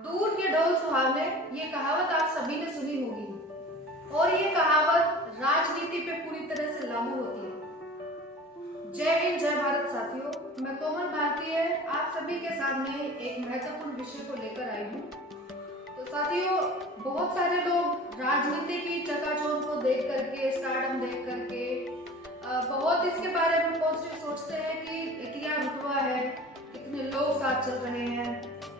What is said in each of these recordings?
दूर के ढोल सुहावने, ये कहावत आप सभी ने सुनी होगी और ये कहावत राजनीति पे पूरी तरह से लागू होती है। जय हिंद, जय भारत साथियों, मैं कोमल भारतीय आप सभी के सामने एक महत्वपूर्ण विषय को लेकर आई हूँ। तो साथियों, बहुत सारे लोग राजनीति की चकाचौंध को देख करके, स्टारडम देख करके बहुत इसके बारे में पॉजिटिव सोचते हैं कि क्या रुतबा है, कितने लोग साथ चल रहे हैं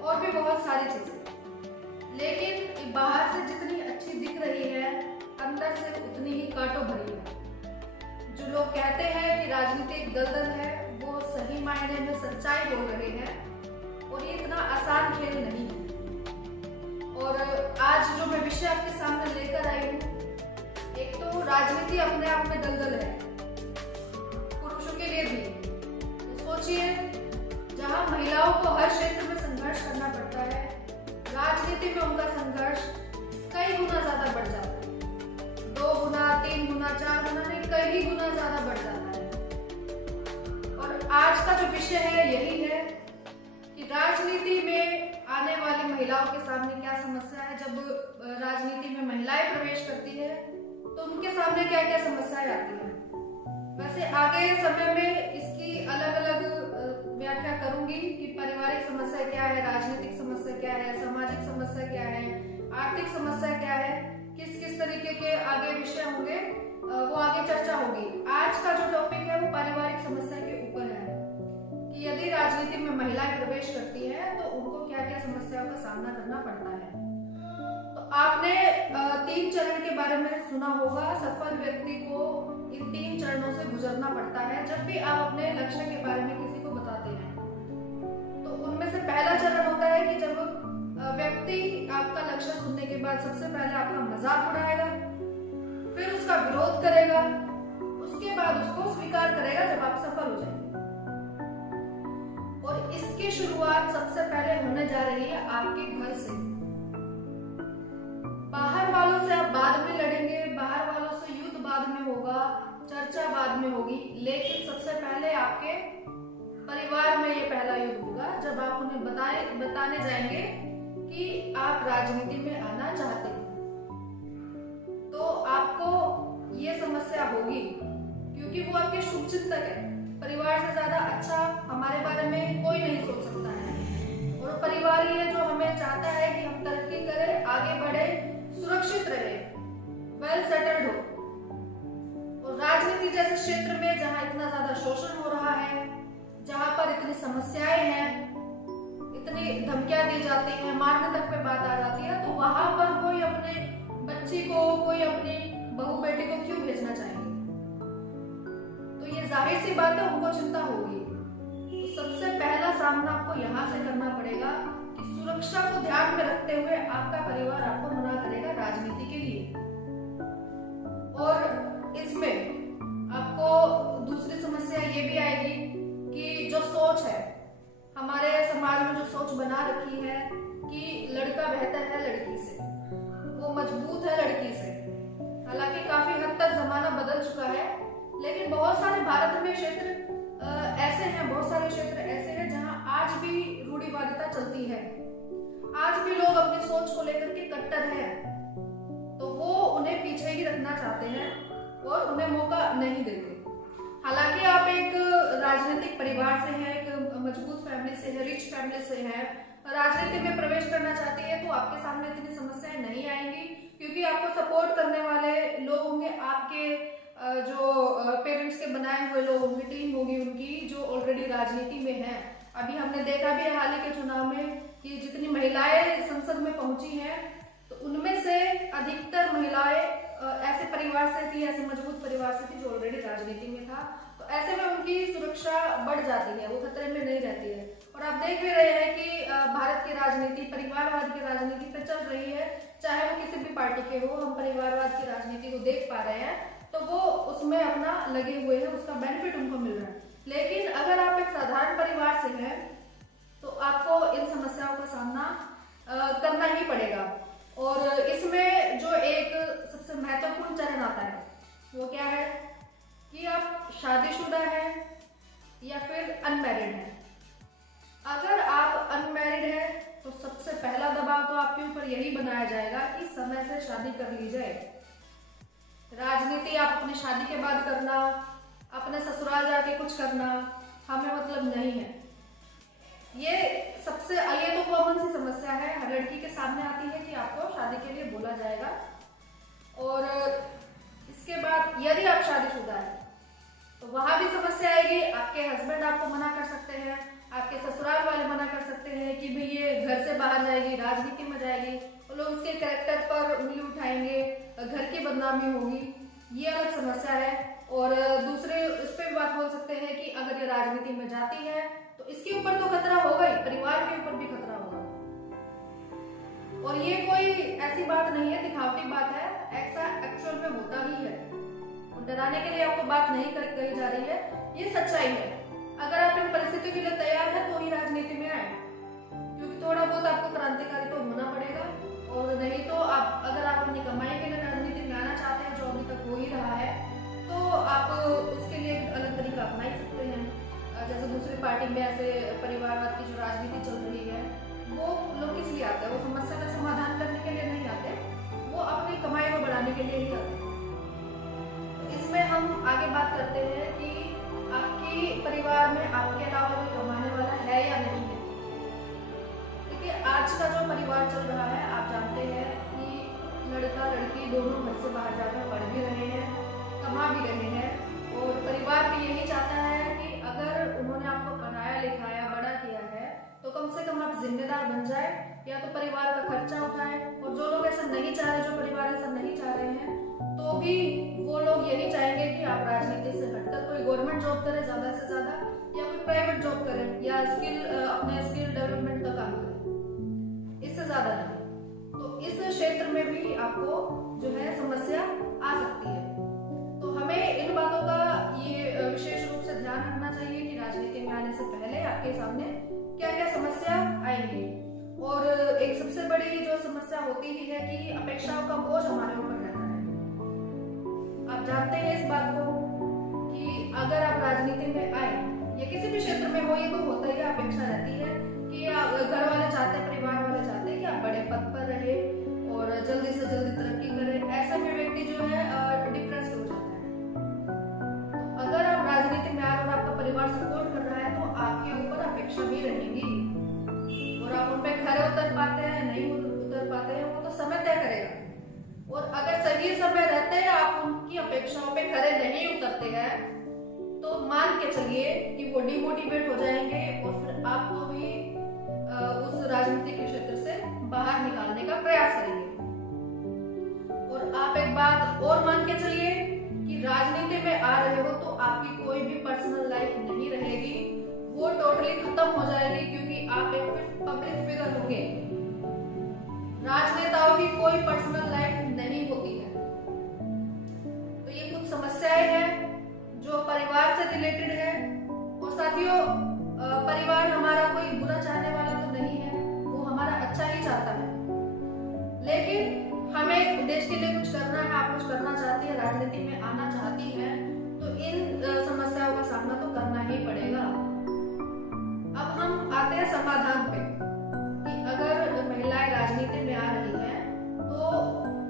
और भी बहुत सारी चीजें। लेकिन बाहर से जितनी अच्छी दिख रही है, अंदर से उतनी ही कांटों भरी है। जो लोग कहते हैं कि राजनीति एक दलदल है, वो सही मायने में सच्चाई बोल रहे हैं और ये इतना आसान खेल नहीं है। और आज जो मैं विषय आपके सामने लेकर आई हूँ, एक तो राजनीति अपने आप में दलदल है, पुरुषों के लिए भी। तो सोचिए, जहाँ महिलाओं को हर क्षेत्र में संघर्ष करना पड़ता है, राजनीति में उनका संघर्ष कई गुना ज्यादा बढ़ जाता है। 2 गुना, 3 गुना, 4 गुना नहीं, कई गुना ज्यादा बढ़ जाता है। और आज का जो विषय है यही है कि राजनीति में आने वाली महिलाओं के सामने क्या समस्या है। जब राजनीति में महिलाएं प्रवेश करती है तो उनके सामने क्या क्या समस्याएं आती है। वैसे आगे समय में इसकी अलग अलग व्याख्या करूंगी कि पारिवारिक समस्या क्या है, राजनीतिक समस्या क्या है, सामाजिक समस्या क्या है, आर्थिक समस्या क्या है, किस किस तरीके के आगे विषय होंगे, वो आगे चर्चा होगी। आज का जो टॉपिक है वो पारिवारिक समस्या के ऊपर है कि यदि राजनीति में महिलाएं प्रवेश करती है तो उनको क्या क्या समस्याओं का सामना करना पड़ता है। तो आपने 3 चरण के बारे में सुना होगा। सफल व्यक्ति को इन 3 चरणों से गुजरना पड़ता है जब भी आप अपने लक्ष्य के बारे में किसी को बताते हैं। तो उनमें से पहला चरण होता है कि जब व्यक्ति आपका लक्ष्य सुनने के बाद सबसे पहले आपका मजाक उड़ाएगा, फिर उसका विरोध करेगा, उसके बाद उसको स्वीकार करेगा जब आप सफल हो जाएंगे। और इसकी शुरुआत सबसे पहले होने जा रही है आपके घर से। बाहर वालों से आप बाद में लड़ेंगे, बाहर वालों से युद्ध बाद में होगा, चर्चा बाद में होगी, लेकिन सबसे पहले आपके परिवार में ये पहला युद्ध होगा जब आप उन्हें बताने जाएंगे कि आप राजनीति में आना चाहते हैं। तो आपको ये समस्या होगी क्योंकि वो आपके शुभचिंतक है। परिवार से ज्यादा अच्छा हमारे बारे में कोई नहीं सोच सकता है और परिवार ही है जो हमें चाहता है कि हम तरक्की करें, आगे बढ़े, सुरक्षित रहे, वेल सेटल्ड हो। और राजनीति जैसे क्षेत्र में जहाँ इतना ज्यादा शोषण हो रहा है, जहाँ पर इतनी समस्याएं हैं, इतनी धमकियां दी जाती हैं, मारने तक पे बात आ जाती है, तो वहां पर कोई अपने बच्ची को, कोई अपनी बहू बेटी को क्यों भेजना चाहेंगे। तो ये जाहिर सी बात है, उनको चिंता होगी। तो सबसे पहला सामना आपको यहाँ से करना पड़ेगा कि सुरक्षा को ध्यान में रखते हुए आपका परिवार आपको मना करेगा राजनीति के लिए। और इसमें आपको दूसरी समस्या ये भी आएगी कि जो सोच है, हमारे समाज में जो सोच बना रखी है कि लड़का बेहतर है लड़की से, वो मजबूत है लड़की से। हालांकि काफी हद तक जमाना बदल चुका है, लेकिन बहुत सारे भारत में क्षेत्र ऐसे हैं, बहुत सारे क्षेत्र ऐसे हैं जहां आज भी रूढ़िवादिता चलती है। आज भी लोग अपनी सोच को लेकर के कट्टर हैं, तो वो उन्हें पीछे ही रखना चाहते हैं और उन्हें मौका नहीं देते। हालांकि आप एक राजनीतिक परिवार से हैं, एक मजबूत फैमिली से है, रिच फैमिली से है, राजनीति में प्रवेश करना चाहती है, तो आपके सामने इतनी समस्याएं नहीं आएंगी क्योंकि आपको सपोर्ट करने वाले लोग होंगे। आपके जो पेरेंट्स के बनाए हुए लोग होंगे, टीम होगी उनकी जो ऑलरेडी राजनीति में है। अभी हमने देखा भी हाल ही के चुनाव में कि जितनी महिलाएं संसद में पहुंची हैं, तो उनमें से अधिकतर महिलाएं ऐसे परिवार से थी, ऐसे मजबूत परिवार से थी जो ऑलरेडी राजनीति में था। तो ऐसे में उनकी सुरक्षा बढ़ जाती है, वो खतरे में नहीं रहती है। और आप देख भी रहे हैं कि भारत की राजनीति परिवारवाद की राजनीति पे चल रही है, चाहे वो किसी भी पार्टी के हो। हम परिवारवाद की राजनीति को देख पा रहे हैं, तो वो उसमें अपना लगे हुए हैं, उसका बेनिफिट उनको मिल रहा है। लेकिन अगर आप एक साधारण परिवार से हैं तो आपको इन समस्याओं का सामना करना ही पड़ेगा। और इसमें जो एक सबसे महत्वपूर्ण चरण आता है वो क्या है कि आप शादीशुदा हैं या फिर अनमैरिड हैं। अगर आप अनमैरिड हैं तो सबसे पहला दबाव यही बनाया जाएगा कि समय से शादी कर ली जाए। राजनीति आप अपनी शादी के बाद करना, अपने ससुराल जाके कुछ करना, हमें मतलब नहीं है। ये तो कॉमन सी समस्या है, हर लड़की के सामने आती है कि आपको शादी के लिए बोला जाएगा। और इसके बाद यदि आप शादीशुदा है तो वहां भी समस्या आएगी। आपके हस्बैंड आपको मना कर सकते हैं, आपके ससुराल वाले मना कर सकते हैं कि भाई ये घर से बाहर जाएगी, राजनीति में जाएगी, तो लोग उसके कैरेक्टर पर उंगली उठाएंगे, घर की बदनामी होगी। ये अलग समस्या है। और दूसरे उस पर भी बात बोल सकते हैं कि अगर ये राजनीति में जाती है तो इसके ऊपर तो खतरा होगा ही, परिवार के ऊपर भी खतरा होगा। और ये कोई ऐसी बात नहीं है, दिखावटी बात है, ऐसा एक्चुअल में होता ही है। और डराने के लिए आपको बात नहीं कही जा रही है, ये सच्चाई है। अगर आप इन परिस्थितियों के लिए तैयार हैं तो ही राजनीति में आए, क्योंकि थोड़ा बहुत आपको क्रांतिकारी तो होना पड़ेगा। और नहीं तो अगर आप अपनी कमाई के लिए राजनीति में आना चाहते हैं, जो अभी तक हो ही रहा है, तो आप उसके लिए अलग तरीका अपना ही सकते हैं। जैसे दूसरी पार्टी में ऐसे परिवारवाद की जो राजनीति चल रही है, वो लोग किस लिए आते हैं? वो समस्या का समाधान करने के लिए नहीं आते, वो अपनी कमाई को बढ़ाने के लिए ही आते हैं। तो इसमें हम आगे बात करते हैं कि आपकी परिवार में आपके अलावा कोई कमाने वाला है या नहीं है। देखिए, आज का जो परिवार चल रहा है, आप जानते हैं कि लड़का लड़की दोनों घर से बाहर जाकर पढ़ भी रहे हैं, कमा भी रहे हैं। और परिवार भी यही चाहता है कि अगर उन्होंने आपको पढ़ाया लिखाया बड़ा किया है तो कम से कम आप जिम्मेदार बन जाए, या तो परिवार का खर्चा उठाए। और जो लोग ऐसा नहीं चाह रहे, जो परिवार ऐसा नहीं चाह रहे हैं, तो भी वो लोग यही चाहेंगे कि आप राजनीति से हटकर कोई गवर्नमेंट जॉब करें ज्यादा से ज्यादा, या कोई प्राइवेट जॉब करें, या अपने स्किल डेवलपमेंट का काम करें, इससे ज्यादा नहीं। तो इस क्षेत्र में भी आपको जो है समस्या आ सकती है। तो हमें इन बातों का ये विशेष रूप से ध्यान रखना चाहिए कि राजनीति में आने से पहले आपके सामने क्या क्या समस्या आएंगी। और एक सबसे बड़ी जो समस्या होती ही है कि अपेक्षाओं का बोझ हमारे ऊपर रहता है। आप जानते हैं इस बात को कि अगर आप राजनीति में आए या किसी भी क्षेत्र में हो, ये तो होता ही अपेक्षा रहती है कि घर वाले चाहते हैं, परिवार वाले चाहते हैं कि आप बड़े पद पर रहे और जल्दी से जल्दी तरक्की करें। ऐसे में व्यक्ति जो है डिप्रेस्ड हो जाता है। अगर आप राजनीति में आ रहे और आपका परिवार सपोर्ट कर रहा है तो आपके ऊपर अपेक्षा भी रहेंगी, और आप उन पर खरे उतर पाते हैं नहीं उतर पाते हैं, वो तो समय तय करेगा। और अगर सही समय रहते हैं आप उनकी अपेक्षाओं पे खरे नहीं उतरते हैं, तो मान के चलिए कि वो डिमोटिवेट हो जाएंगे और फिर आपको भी उस राजनीति के क्षेत्र से बाहर निकालने का प्रयास करेंगे। और आप एक बात और मान के चलिए कि राजनीति में आ रहे हो तो आपकी कोई भी पर्सनल लाइफ नहीं रहेगी, वो टोटली खत्म हो जाएगी, क्योंकि आप एक पब्लिक फिगर होंगे। राजनेताओं की कोई पर्सनल लाइफ नहीं होती है। तो ये कुछ समस्याएं हैं जो परिवार से रिलेटेड है। और साथियों, परिवार हमारा कोई बुरा चाहने वाला तो नहीं है, वो हमारा अच्छा ही चाहता है। लेकिन हमें देश के लिए कुछ करना है, आप कुछ करना चाहती है, राजनीति में आना चाहती है, तो इन समस्याओं का सामना तो करना ही पड़ेगा। अब हम आते हैं समाधान पे कि अगर महिलाएं राजनीति में आ रही हैं तो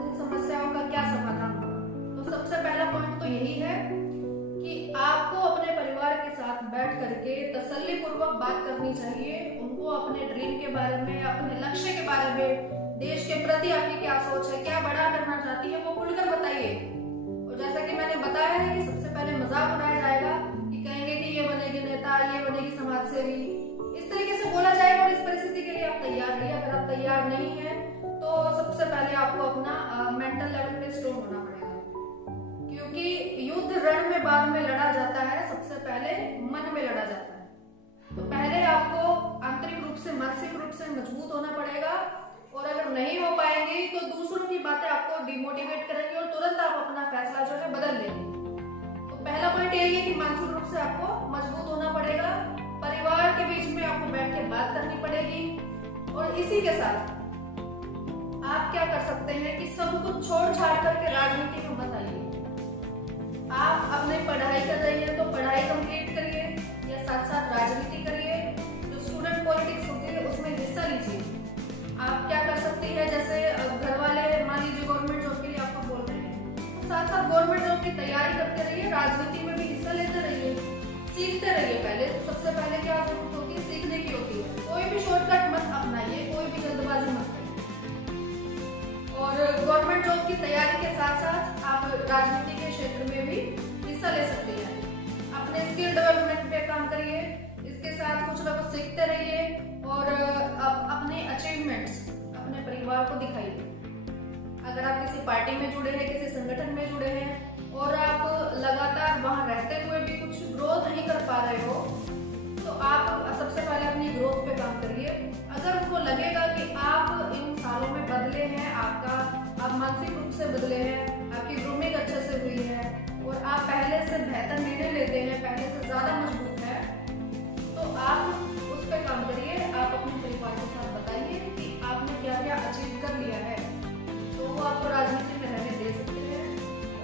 इन समस्याओं का क्या समाधान होगा। तो सबसे पहला पॉइंट तो यही है कि आपको अपने परिवार के साथ बैठ करके तसल्ली पूर्वक बात करनी चाहिए। उनको अपने ड्रीम के बारे में, अपने लक्ष्य के बारे में, देश के प्रति आपकी क्या सोच है, क्या बड़ा करना चाहती है, वो खुलकर बताइए। और जैसा कि मैंने बताया है कि सबसे पहले मजाक उड़ाया जाएगा कि कहेंगे कि ये बनेगी नेता, ये बनेगी समाज सेवी, इस तरीके से बोला जाएगा। और इस परिस्थिति के लिए आप तैयार रहिए। अगर आप तैयार नहीं है तो सबसे पहले आपको अपना मेंटल लेवल पे स्ट्रॉन्ग होना पड़ेगा, क्योंकि युद्ध रण में बाद में लड़ा जाता है, सबसे पहले मन में लड़ा जाता है। तो पहले आपको आंतरिक रूप से, मानसिक रूप से मजबूत होना पड़ेगा। और अगर नहीं हो पाएंगे तो दूसरों की बातें आपको डिमोटिवेट करेंगी और तुरंत आप अपना फैसला जो है बदल लेंगे। तो पहला पॉइंट यही है कि मानसिक रूप से आपको मजबूत होना पड़ेगा। परिवार के बीच में आपको बैठ के बात करनी पड़ेगी। और इसी के साथ आप क्या कर सकते हैं कि सब कुछ छोड़ छाड़ करके राजनीति में मत आइए। आप अपनी पढ़ाई कर रही है तो पढ़ाई कंप्लीट करिए, या साथ साथ राजनीति करिए। जो स्टूडेंट पॉलिटिक्स होती है उसमें हिस्सा लीजिए। आप क्या कर सकती है, जैसे राजनीति में भी हिस्सा लेते रहिए, सीखते रहिए। पहले सबसे पहले क्या जरूरत होती है, सीखने की होती है। कोई भी शॉर्टकट मत अपनाइए, कोई भी जल्दबाजी मत करिए। और गवर्नमेंट जॉब की तैयारी के साथ साथ आप राजनीति के क्षेत्र में भी हिस्सा ले सकते हैं। अपने स्किल डेवलपमेंट पे काम करिए, इसके साथ कुछ ना कुछ सीखते रहिए और अपने अचीवमेंट्स अपने परिवार को दिखाइए। अगर आप किसी पार्टी में जुड़े हैं, किसी संगठन में जुड़े हैं और आप लगातार वहां रहते हुए भी कुछ ग्रोथ नहीं कर पा रहे हो, तो आप सबसे पहले अपनी ग्रोथ पे काम करिए। अगर उनको लगेगा कि आप इन सालों में बदले हैं, आप मानसिक रूप से बदले हैं, आपकी ग्रूमिंग अच्छे से हुई है और आप पहले से बेहतर निर्णय लेते हैं, पहले से ज्यादा मजबूत है, तो आप उस पर काम करिए। आप अपने परिवार के साथ बताइए कि आपने क्या क्या अचीव कर लिया है, तो वो आपको राजनीति में रहने दे सकते हैं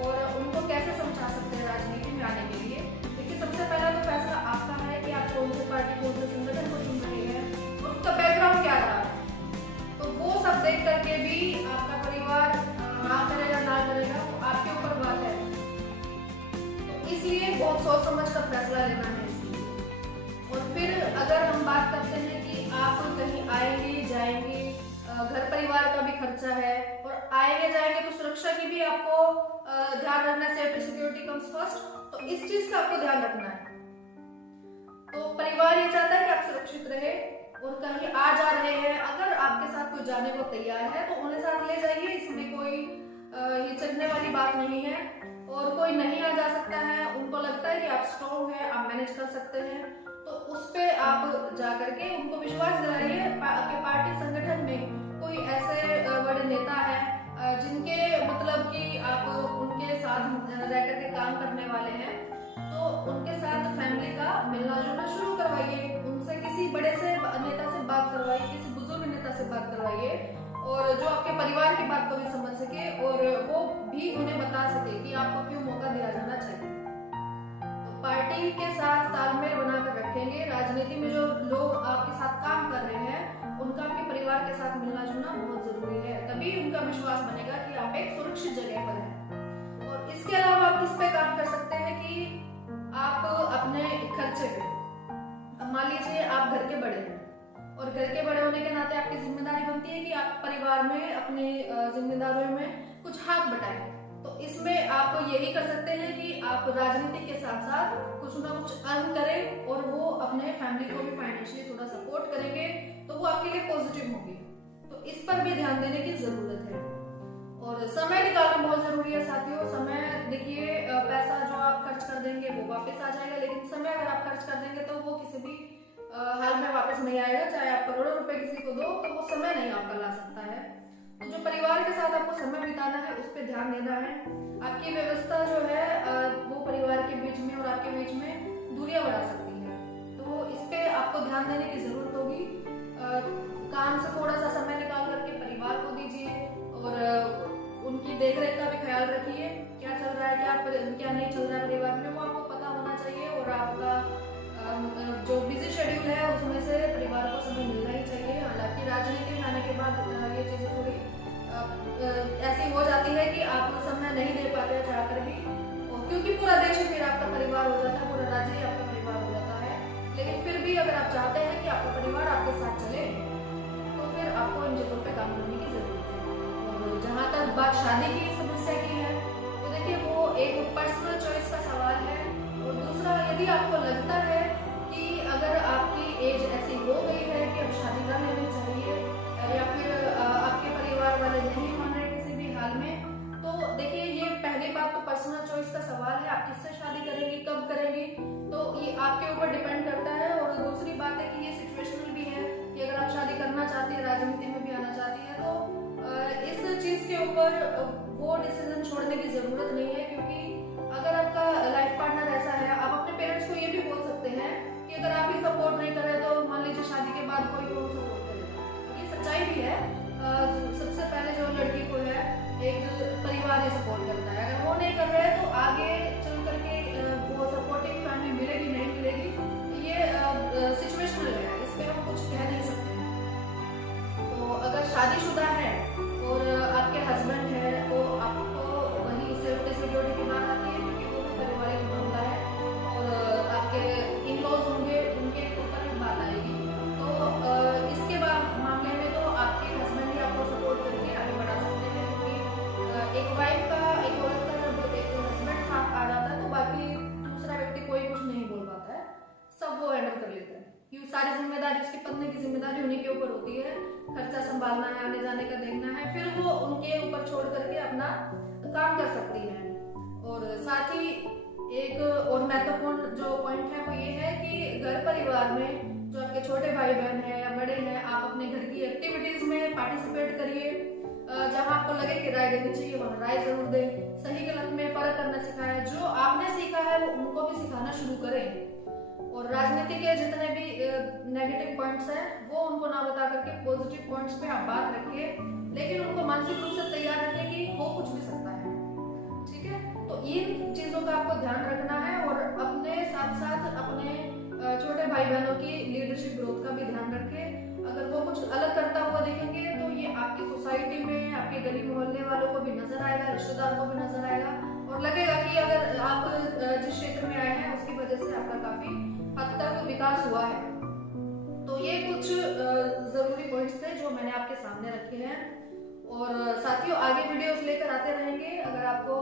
और उनको कैसे समझा सकते हैं राजनीति में आने के लिए। देखिए, सबसे पहला तो फैसला आपका है कि आप कौन से पार्टी, कौन से संगठन को चुन रहे हैं और उसका बैकग्राउंड क्या रहा है। तो वो सब देख करके भी आपका परिवार हाँ करेगा ना करेगा, वो आपके ऊपर बात है। तो इसलिए बहुत सोच समझ कर फैसला लेना है इसलिए। और फिर अगर हम बात करते हैं कि आप कहीं आएंगे जाएंगे, घर परिवार का भी खर्चा है और आएंगे जाएंगे तो सुरक्षा की भी आपको ध्यान रखना है। सेफ्टी सिक्योरिटी कम्स फर्स्ट, तो इस चीज का आपको ध्यान रखना है। तो परिवार ये चाहता है कि आप सुरक्षित रहे और कहीं आ जा रहे हैं, अगर आपके साथ कोई जाने को तैयार है तो उन्हें साथ ले जाइए। इसमें कोई हिचकने वाली बात नहीं है और कोई नहीं आ जा सकता है। उनको लगता है कि आप स्ट्रॉन्ग है, आप मैनेज कर सकते हैं, तो उस पे आप जा करके उनको विश्वास दिलाइए। आपके पार्टी संगठन में कोई ऐसे बड़े नेता है जिनके मतलब कि आप उनके साथ रह करके काम करने वाले हैं, तो उनके साथ फैमिली का मिलना जुलना शुरू करवाइए। उनसे किसी बड़े से नेता से बात करवाइए, किसी बुजुर्ग नेता से बात करवाइए और जो आपके परिवार की बात को भी समझ सके और वो भी उन्हें बता सके कि आपको क्यों मौका दिया जाना चाहिए। तो पार्टी के साथ तालमेल बनाकर रखेंगे। राजनीति में जो लोग आपके साथ काम कर रहे हैं उनका आपके परिवार के साथ मिलना जुलना बहुत जरूरी है, तभी उनका विश्वास बनेगा कि आप एक सुरक्षित जगह पर हैं। और इसके अलावा आप किस पे काम कर सकते हैं कि आप अपने खर्चे पे, अब मान लीजिए आप घर के बड़े हैं और घर के बड़े होने के नाते आपकी जिम्मेदारी बनती है कि आप परिवार में अपनी जिम्मेदारियों में कुछ हाथ बटाएं। तो इसमें आप यही कर सकते हैं कि आप राजनीति के साथ साथ कुछ ना कुछ अर्न करें और वो अपने फैमिली को भी फाइनेंशियली थोड़ा सपोर्ट करेंगे, तो वो आपके लिए पॉजिटिव होगी। तो इस पर भी ध्यान देने की जरूरत है और समय निकालना बहुत जरूरी है साथियों। समय देखिए, पैसा जो आप खर्च कर देंगे वो वापस आ जाएगा, लेकिन समय अगर आप खर्च कर देंगे तो वो किसी भी हाल में वापस नहीं आएगा। चाहे आप करोड़ों रुपए किसी को दो, तो वो समय नहीं आपका ला सकता है। तो जो परिवार के साथ आपको समय बिताना है उस पर ध्यान देना है। आपकी व्यवस्था जो है वो परिवार के बीच में और आपके बीच में दूरियां बढ़ा सकती है, तो इस पे आपको ध्यान देने की जरूरत होगी। काम से थोड़ा सा समय निकाल करके परिवार को दीजिए और उनकी देखरेख का भी ख्याल रखिए। क्या चल रहा है, क्या नहीं चल रहा है परिवार में, वो आपको पता होना चाहिए। और आपका जो बिजी शेड्यूल है उसमें से परिवार को समय मिलना ही चाहिए। हालांकि राजनीति में आने के बाद ये चीजें थोड़ी ऐसी हो जाती है कि आप समय नहीं दे पाते हैं चाहकर भी, और क्योंकि पूरा देश ही फिर आपका परिवार हो जाता है, पूरा राज्य ही आपका परिवार हो जाता है। लेकिन फिर भी अगर आप चाहते हैं कि आपका परिवार आपके साथ चले, तो फिर आपको इन चीजों पे काम करने की जरूरत है। और जहाँ तक बात शादी की समस्या की है, तो देखिए वो एक पर्सनल चॉइस का सवाल है। और दूसरा, यदि आपको लगता है कि अगर आपकी एज ऐसी हो गई है कि अब शादी कर लेनी चाहिए, या फिर आपके परिवार वाले नहीं मान रहे किसी भी हाल में, तो देखिए ये पहली बात तो पर्सनल चॉइस का सवाल है। आप किससे शादी करेंगी, कब करेंगी, तो ये आपके ऊपर डिपेंड करता है। और दूसरी बात है कि ये सिचुएशनल भी है कि अगर आप शादी करना चाहती है, राजनीति में भी आना चाहती है, तो इस चीज के ऊपर वो डिसीजन छोड़ने की जरूरत नहीं है। क्योंकि अगर आपका लाइफ पार्टनर ऐसा है, आप अपने पेरेंट्स को ये भी बोल सकते हैं कि अगर आप ही सपोर्ट नहीं कर रहे तो मान लीजिए शादी के बाद कोई और सपोर्ट करेगा। ये सच्चाई भी है। सबसे पहले जो लड़की को है एक परिवार ही सपोर्ट करता है। अगर वो नहीं कर रहे तो आगे चल करके वो सपोर्टिव फैमिली मिलेगी नहीं मिलेगी, ये सिचुएशनल है, इस पे हम कुछ कह नहीं सकते। तो अगर शादीशुदा है और आपके हस्बैंड है, तो आपको वही सेफ्टी सिक्योरिटी की बात आती है, क्योंकि वो भी पारिवारिक संभालना है, आने जाने का देखना है, फिर वो उनके ऊपर छोड़ करके अपना काम कर सकती है। और साथ ही एक और महत्वपूर्ण जो पॉइंट है वो ये है कि घर परिवार में जो आपके छोटे भाई बहन है या बड़े हैं, आप अपने घर की एक्टिविटीज में पार्टिसिपेट करिए। जहां आपको लगे कि राय देनी चाहिए वहां राय जरूर दें। सही गलत में फर्क करना सिखाया, जो आपने सीखा है वो उनको भी सिखाना शुरू करें। और राजनीति के जितने भी नेगेटिव पॉइंट्स हैं वो उनको ना बता करके पॉजिटिव पॉइंट्स पे आप बात रखिए, लेकिन उनको मानसिक रूप से तैयार रखें कि हो कुछ भी सकता है। ठीक है, तो इन चीजों का आपको ध्यान रखना है और अपने साथ साथ अपने छोटे भाई बहनों की लीडरशिप ग्रोथ का भी ध्यान रखें। अगर वो कुछ अलग करता हुआ देखेंगे तो ये आपकी सोसाइटी में, आपके गली मोहल्ले वालों को भी नजर आएगा, रिश्तेदार को भी नजर आएगा और लगेगा कि अगर आप जिस क्षेत्र में आए हैं उसकी वजह से आपका काफी हद तक विकास हुआ है। तो ये कुछ जरूरी पॉइंट्स थे जो मैंने आपके सामने रखे हैं। और साथियों, आगे वीडियोस लेकर आते रहेंगे। अगर आपको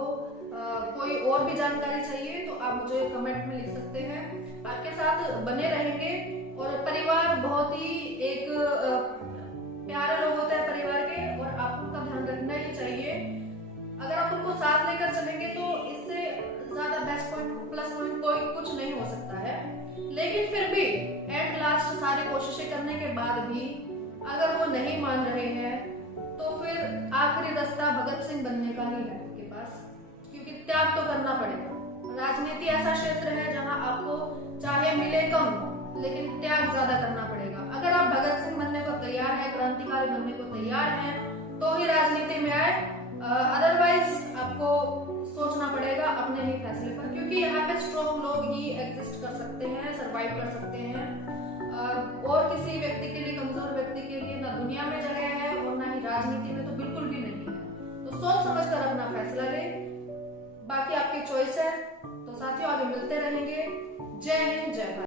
कोई और भी जानकारी चाहिए तो आप मुझे कमेंट में लिख सकते हैं। आपके साथ बने रहेंगे। और परिवार बहुत ही एक प्यारे लोग होते हैं परिवार के, और आपको उनका ध्यान रखना ही चाहिए। अगर आप उनको साथ लेकर चलेंगे तो इससे ज्यादा बेस्ट पॉइंट, प्लस पॉइंट कोई कुछ नहीं हो सकता है। लेकिन फिर भी एट लास्ट सारी कोशिशें करने के बाद भी अगर वो नहीं मान रहे हैं तो फिर आखिरी रास्ता भगत सिंह बनने का ही है उनके पास, क्योंकि त्याग तो करना पड़ेगा। राजनीति ऐसा क्षेत्र है जहां आपको चाहे मिले कम लेकिन त्याग ज्यादा करना पड़ेगा। अगर आप भगत सिंह बनने को तैयार हैं, क्रांतिकारी बनने को तैयार हैं, तो ही राजनीति में आए। अदरवाइज आपको सोचना पड़ेगा अपने ही फैसले पर, क्योंकि यहाँ पे स्ट्रॉन्ग लोग ही एग्जिस्ट कर सकते हैं, सरवाइव कर सकते हैं। और किसी व्यक्ति के लिए, कमजोर व्यक्ति के लिए ना दुनिया में जगह है और ना ही राजनीति में, तो बिल्कुल भी नहीं है। तो सोच समझ कर अपना फैसला ले, बाकी आपकी चॉइस है। तो साथियों, आगे मिलते रहेंगे। जय हिंद, जय भारत।